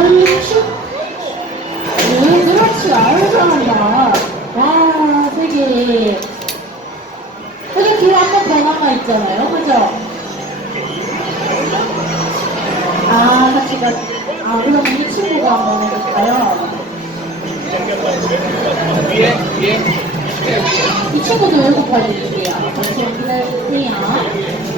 얼쑤. 네, 그렇지. 아유, 잘한다. 와, 되게. 되게 뒤에 한번 더 남아있잖아요. 그죠? 아, 같이 가. 아, 그럼 이 친구가 한번 해볼까요? 위에 위에 이 친구도 가지 줄게요. 잠시만 기다려주세요.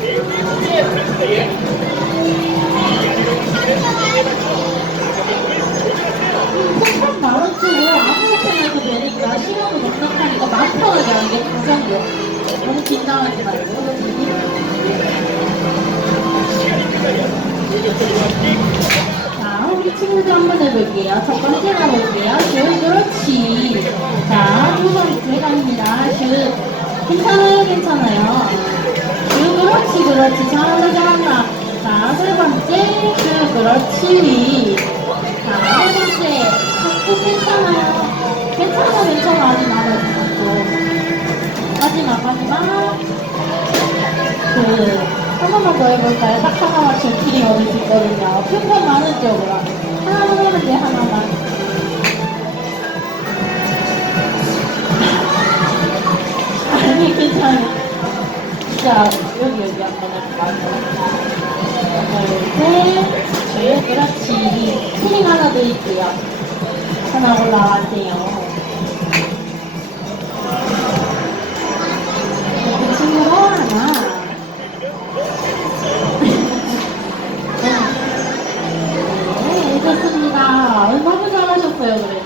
마음 편하게 하는 게 가장 좋아. 너무 긴장하지 말고. 자, 우리 친구들 한번 해볼게요. 첫 번째 해볼게요. 슛, 그렇지. 자, 두 번째 갑니다. 슛. 괜찮아요, 괜찮아요. 슛, 그렇지, 그렇지. 잘한다, 잘한다. 자, 세 번째. 슛, 그렇지. 자, 네 번째. 그, 한 번만 더 해볼까요? 딱 하나만 제 필이 얻을 수 있거든요. 핑퐁 많은 쪽으로. 하나만 하면 돼, 하나만. 아니, 괜찮아요. 자, 여기, 여기 한번 해볼까요? 둘, 셋. 네, 그렇지. 필링 하나 더 있고요. 하나 올라가세요. Léo, né?